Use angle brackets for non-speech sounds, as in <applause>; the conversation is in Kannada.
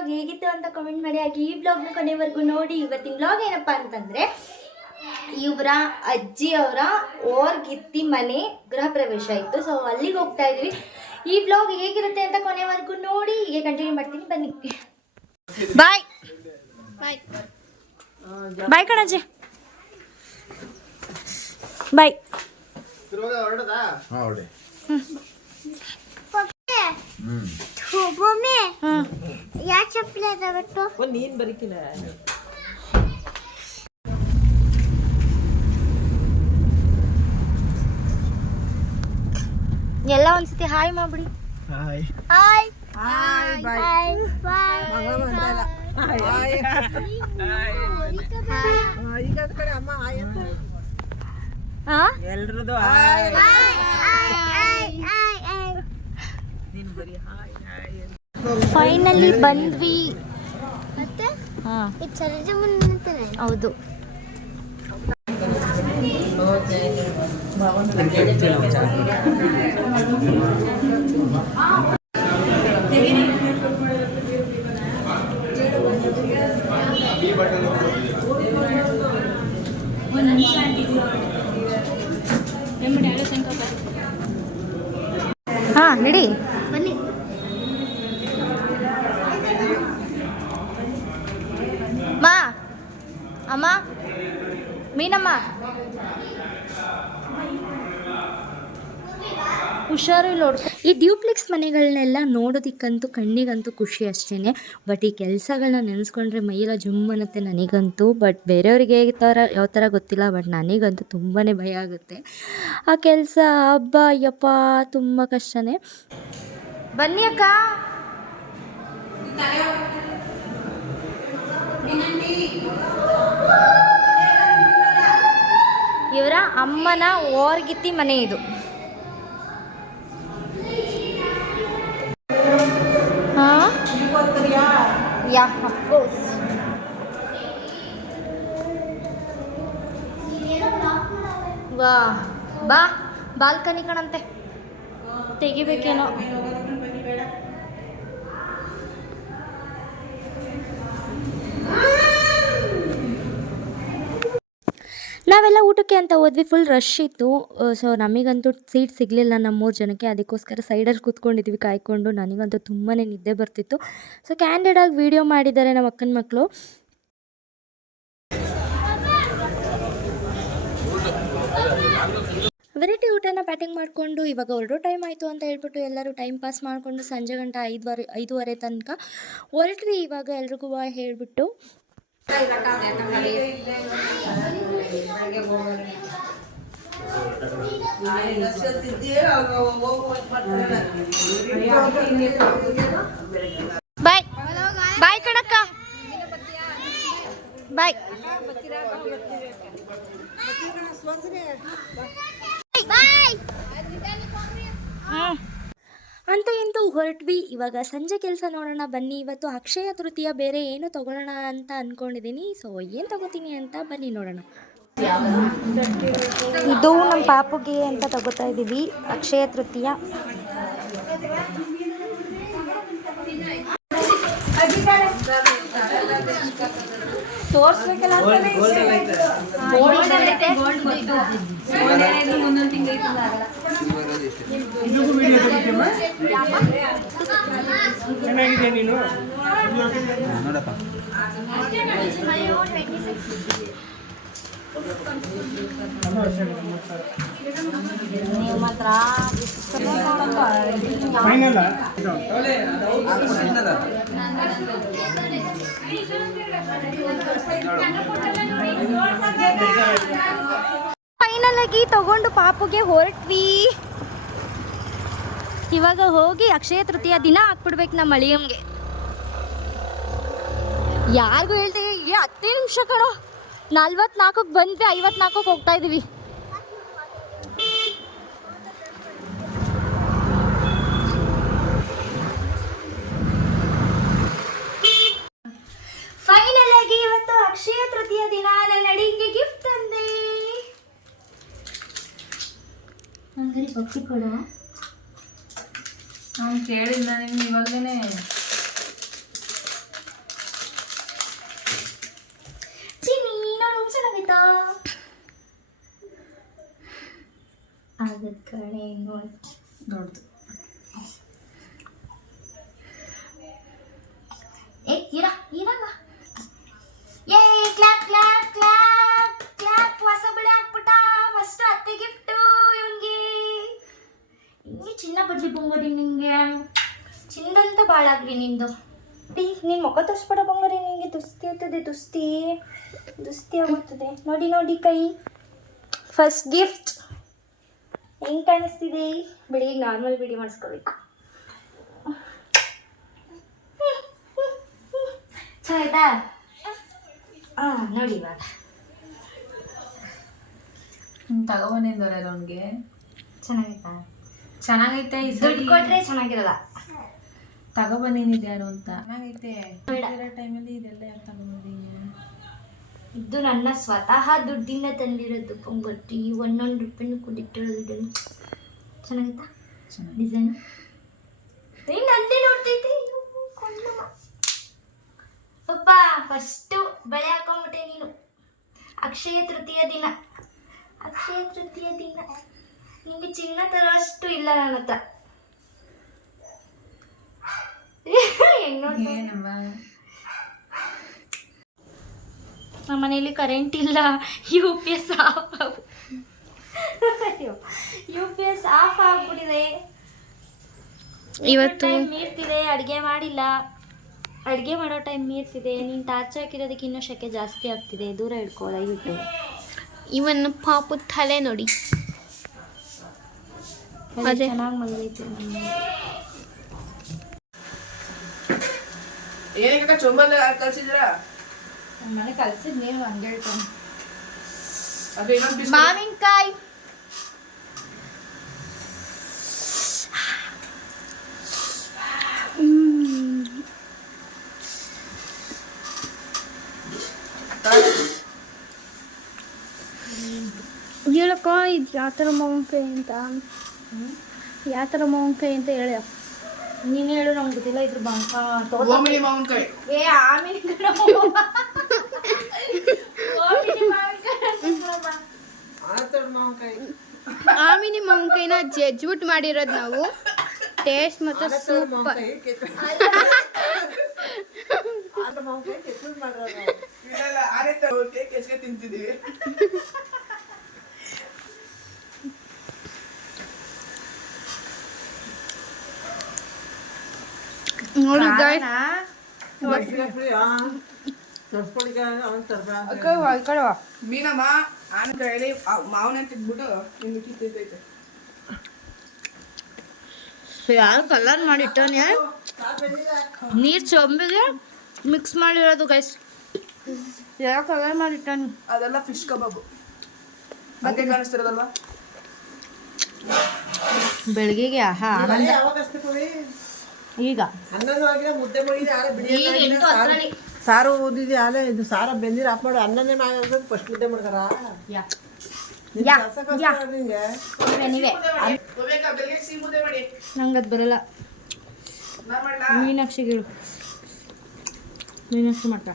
ವ್ಲಾಗ್ ಹೇಗಿತ್ತು ಅಂತ ಕಮೆಂಟ್ ಮಾಡಿ. ಹಾಗೆ ಈ ವ್ಲಾಗ್ನ ಕೊನೆವರೆಗೂ ನೋಡಿ. ಇವತ್ತಿನ ಬ್ಲಾಗ್ ಏನಪ್ಪ ಅಂತಂದರೆ ಇವರ ಅಜ್ಜಿಯವರ ಓರ್ಗಿತ್ತಿ ಮನೆ ಗೃಹ ಪ್ರವೇಶ ಇತ್ತು. ಸೊ ಅಲ್ಲಿಗೆ ಹೋಗ್ತಾ ಇದ್ವಿ. ಈ ಬ್ಲಾಗ್ ಹೇಗಿರುತ್ತೆ ಅಂತ ಕೊನೆವರೆಗೂ ನೋಡಿ. ಹೀಗೆ ಕಂಟಿನ್ಯೂ ಮಾಡ್ತೀನಿ. ಬನ್ನಿ. ಬಾಯ್ ಬಾಯ್ ಬಾಯ್ ಕಣಜ್ಜಿ. ಬಾಯ್ ಹಾಂ ಹೊಡಿ ಯಾವ ಚಪ್ಪಲಿ ಅದಾವಟ್ಟು ಒಂದು ನೀನು ಬರೀಕಿಲ್ಲ ಎಲ್ಲ ಒಂದ್ಸತಿ ಹಾಯ್ ಮಾಡ್ಬಿಡಿ. Hi. Hi. Hi bye hi bye hi. Hi. Hi. ಈಗ ಅದ್ ಕಡೆ ಅಮ್ಮ ಹಾಯ್ ಅಂತ. ಹಾ ಎಲ್ರದ್ದು ಹಾಯ್. ಹಾಯ್. ಹಾಯ್ ಹಾಯ್ ನೀನು ಬರೀ ಹಾಯ್ ಹಾಯ್. ಫೈನಲಿ ಬಂದ್ವಿ. ಮತ್ತೆ? ಹೌದು. ಹಾ ನಡಿ ಬನ್ನಿ ಮಾ ಅಮ್ಮ ಮೀನಮ್ಮ. ಹುಷಾರು ನೋಡ್. ಈ ಡ್ಯೂಪ್ಲೆಕ್ಸ್ ಮನೆಗಳನ್ನೆಲ್ಲ ನೋಡೋದಿಕ್ಕಂತೂ ಕಣ್ಣಿಗಂತೂ ಖುಷಿ ಅಷ್ಟೇ ಬಟ್ ಈ ಕೆಲಸಗಳನ್ನ ನೆನೆಸ್ಕೊಂಡ್ರೆ ಮೈಯೆಲ್ಲ ಜುಮ್ ಅನ್ನತ್ತೆ ನನಗಂತೂ. ಬಟ್ ಬೇರೆಯವ್ರಿಗೆ ಹೇಗೆ ಥರ ಯಾವ ಥರ ಗೊತ್ತಿಲ್ಲ. ಬಟ್ ನನಗಂತೂ ತುಂಬಾ ಭಯ ಆಗುತ್ತೆ. ಆ ಕೆಲಸ ಹಬ್ಬ ಅಯ್ಯಪ್ಪ ತುಂಬ ಕಷ್ಟನೇ. ಬನ್ನಿ ಅಕ್ಕ. ಇವರ ಅಮ್ಮನ ಓರ್ಗಿತ್ತಿ ಮನೆ ಇದು. ಹಾ? ಯಾ ಅಫ್ಕೋರ್ಸ್ ವಾ ಬಾ ಬಾಲ್ಕನಿ ಕಣಂತೆ. ತೆಗಿಬೇಕೇನೋ. ನಾವೆಲ್ಲ ಊಟಕ್ಕೆ ಅಂತ ಹೋದ್ವಿ. ಫುಲ್ ರಶ್ ಇತ್ತು. ಸೊ ನಮಗಂತೂ ಸೀಟ್ ಸಿಗಲಿಲ್ಲ ನಮ್ಮ ಮೂರು ಜನಕ್ಕೆ. ಅದಕ್ಕೋಸ್ಕರ ಸೈಡಲ್ಲಿ ಕೂತ್ಕೊಂಡಿದ್ವಿ, ಕಾಯ್ಕೊಂಡು. ನನಗಂತೂ ತುಂಬಾ ನಿದ್ದೆ ಬರ್ತಿತ್ತು. ಸೊ ಕ್ಯಾಂಡಿಡಾಗಿ ವೀಡಿಯೋ ಮಾಡಿದ್ದಾರೆ ನಮ್ಮ ಅಕ್ಕನ ಮಕ್ಕಳು ವೆರೈಟಿ ಊಟನ ಬ್ಯಾಟಿಂಗ್ ಮಾಡಿಕೊಂಡು ಇವಾಗ ಹೊರಡೋ ಟೈಮ್ ಆಯಿತು ಅಂತ ಹೇಳ್ಬಿಟ್ಟು ಎಲ್ಲರೂ ಟೈಮ್ ಪಾಸ್ ಮಾಡಿಕೊಂಡು ಸಂಜೆ ಗಂಟೆ ಐದುವರೆ, ಐದೂವರೆ ತನಕ ಹೊರಟ್ರಿ ಇವಾಗ ಎಲ್ರಿಗೂ ಹೇಳ್ಬಿಟ್ಟು ಹೇಳಿಬಿಟ್ಟು. ಬಾಯ್ ಬಾಯ್ ಕಣಕ್ಕ ಬಾಯ್ ಬಾಯ್ ಅಂತೂ ಎಂದು ಹೊರಟ್ವಿ. ಇವಾಗ ಸಂಜೆ ಕೆಲಸ ನೋಡೋಣ ಬನ್ನಿ. ಇವತ್ತು ಅಕ್ಷಯ ತೃತೀಯ ಬೇರೆ ಏನು ತಗೊಳ್ಳೋಣ ಅಂತ ಅಂದ್ಕೊಂಡಿದ್ದೀನಿ ಸೊ ಏನು ತಗೋತೀನಿ ಅಂತ ಬನ್ನಿ ನೋಡೋಣ. ಇದು ನಮ್ಮ ಪಾಪುಗೆ ಅಂತ ತಗೋತಾ ಇದ್ದೀವಿ. ಅಕ್ಷಯ ತೃತೀಯ. ನೋಡಪ್ಪ ಫೈನಲ್ ಆಗಿ ತಗೊಂಡು ಪಾಪುಗೆ ಹೊರಟ್ವಿ. ಇವಾಗ ಹೋಗಿ ಅಕ್ಷಯ ತೃತೀಯ ದಿನ ಹಾಕ್ಬಿಡ್ಬೇಕು ನಮ್ಮ ಅಳಿಯಮ್ಗೆ ಯಾರಿಗೂ ಹೇಳ್ತೀವಿ ಹತ್ತೇ ನಿಮಿಷ ಕಣೋ. ನಲ್ವತ್ನಾಲ್ಕಕ್ಕೆ ಬಂದ್ವಿ ಐವತ್ನಾಲ್ಕಕ್ಕೆ ಹೋಗ್ತಾ ಇದೀವಿ. ಫೈನಲ್ ಆಗಿ ಇವತ್ತು ಅಕ್ಷಯ ತೃತೀಯ ದಿನ ನನ್ನ ಅಡಿಗೆ ಗಿಫ್ಟ್ ತಂದೆ. ಹಂಗಾರೆ ಪಪ್ಪಿ ಕೊಡು. ನಾನು ಕೇಳಿಲ್ಲ ನಿಮ್ಗೆ ಇವಾಗಲೇ ನಿಂದು? ಟೀ ನಿಮ್ಮ ಮುಖ ತೋರಿಸ್ಬೇಡ ಬಂಗಾರಿ ನಿನಗೆ ದುಸ್ತಿ ಆಗ್ತದೆ ದುಸ್ತಿ. ದುಸ್ತಿ ಆಗುತ್ತದೆ ನೋಡಿ ನೋಡಿ ಕೈ. ಫಸ್ಟ್ ಗಿಫ್ಟ್ ಹೆಂಗೆ ಕಾಣಿಸ್ತಿದೆ? ಬಿಡಿ ನಾರ್ಮಲ್ ಬಿಡಿ ಮಾಡಿಸ್ಕೋಬೇಕು. ಚೆನ್ನಾಯ್ತಾ ಹಾಂ ನೋಡಿ ಇವಾಗ. ತಗೋಬಂದಿದ್ದಾರೆ ಅವ್ನಿಗೆ ಚೆನ್ನಾಗಿತ್ತಾ ಚೆನ್ನಾಗೈತೆ? ಈ ದುಡ್ಡು ಕೊಟ್ಟರೆ ಚೆನ್ನಾಗಿರಲ್ಲ. ತಗೊಬಂದಿನಿದ್ ಯಾರು ಅಂತ. ಚೆನ್ನಾಗೈತೆ. ಟೈಮಲ್ಲಿ ಇದೆಲ್ಲ ತಗೊಂಬಂದಿನಿ ಇದು ನನ್ನ ಸ್ವತಃ ದುಡ್ಡಿಂದ ತಂದಿರೋದು ಪೊಂಗಟ್ಟಿ. ಒಂದೊಂದು ರೂಪಾಯಿನೂ ಕುಡಿಟ್ಟಿರೋದು ಚೆನ್ನಾಗಿತ್ತಾ ಚೆನ್ನಾಗಿ. ಡಿಸೈನ್ ಏನು ಅಲ್ಲೇ ನೋಡ್ತೈತೆ. ಪಪ್ಪ ಫಸ್ಟು ಬಳೆ ಹಾಕೊಂಬಿಟ್ಟೆ ನೀನು. ಅಕ್ಷಯ ತೃತೀಯ ದಿನ. ಅಕ್ಷಯ ತೃತೀಯ ದಿನ. ನಿಮಗೆ ಚಿನ್ನ ತರೋ ಅಷ್ಟು ಇಲ್ಲ ನನ್ನ ಹತ್ರ. ಹೆಂಗ್ ನೋಡ್ತಾ ಏನಮ್ಮ? ನಮ್ಮ ಮನೇಲಿ ಕರೆಂಟ್ ಇಲ್ಲ U P S off U P S off ಆಗ್ಬಿಟ್ಟಿದೆ. ಇವತ್ತು ಮೀರ್ತಿದೆ ಅಡುಗೆ ಮಾಡಿಲ್ಲ. ಅಡುಗೆ ಮಾಡೋ ಟೈಮ್ ಮೀರ್ತಿದೆ. ನೀನು ಟಾರ್ಚ್ ಹಾಕಿರೋದಕ್ಕೆ ಇನ್ನೂ ಶೆಕೆ ಜಾಸ್ತಿ ಆಗ್ತಿದೆ. ದೂರ ಇಡ್ಕೋ ದಯವಿಟ್ಟು. ಇವನ್ ಪಾಪು ತಲೆ ನೋಡಿ. ಚೆನ್ನಾಗಿ ಮಲಗೈತೆ ಏನಕ್ಕೆ ಚೊಂಬಲ್ ಕಳ್ಸಿದ್ರಾ ನಮ್ಮ ಮನೆ ಕಲ್ಸಿದ್ ನೀನು ಹಂಗೆ ಹೇಳ್ತಾನೆ ಅದು ಇನ್ನೊಂದು ಮಾವಿನಕಾಯಿ. ಹೇಳಕ್ಕ ಇದು ಯಾವ ಥರ ಮಾವಿನಕಾಯಿ ಅಂತ? ಯಾವ ಥರ ಮಾವಿನಕಾಯಿ ಅಂತ ಹೇಳ ನೀನು ಹೇಳು ನಂಗೆ ಗೊತ್ತಿಲ್ಲ ಇದ್ರ ಬಂಕ. ಓಮಿನಿ ಮಾವಿನಕಾಯಿ. ಏ ಆಮೇಲೆ <laughs> ಆಮಿನಿ ಮಾವಿನಕಾಯಿನ ಜಜ್ಬಿಟ್ ಮಾಡಿರೋದು ನಾವು. ಟೇಸ್ಟ್ ಮತ್ತು ಸೂಪರ್. ಮಾಡಿರೋದು ತಿಂತಿದ್ದೀವಿ ನೋಡಿ ಗಾಯ್ಸ್ ಮೀನಮ್ಮ ಆನ ಕೈಲಿ ಮಾವನ ತಿಂದ್ಬಿಟ್ಟು ನಿಮ್ಗೆ ಕಿತ್ತೈತೆ ಯಾರು ಕಲರ್ ಮಾಡಿಟ್ಟವನೇ ನೀರು ಚೊಂಬಿಗೆ ಮಿಕ್ಸ್ ಮಾಡಿರೋದು ಗೈಸ್ ಯಾರು ಕಲರ್ ಮಾಡಿಟ್ಟವನು ಅದೆಲ್ಲ ಫಿಶ್ ಕಬಾಬು ಮತ್ತೆ ಕಾಣಿಸ್ತಿರೋದಲ್ವಾ? ಬೆಳಗ್ಗೆಗೆ ಆಹಾ ಆನಂದ. ಈಗ. ಸಾರು. ಓದಿದ್ವಿ ಆಲೆ? ಇದು ಸಾರ ಬೆಂದಿರ ಆಫ್ ಮಾಡು. ಅನ್ನನೇ ಮಾಡಿ ಫಸ್ಟ್ ಮುದ್ದೆ ಮಾಡ್ತಾರ ನಂಗದ್ ಬರಲ್ಲ. ಮೀನಾಕ್ಷಿಗಳು ಮೀನಾಕ್ಷಿ ಮಾಡ್ತಾ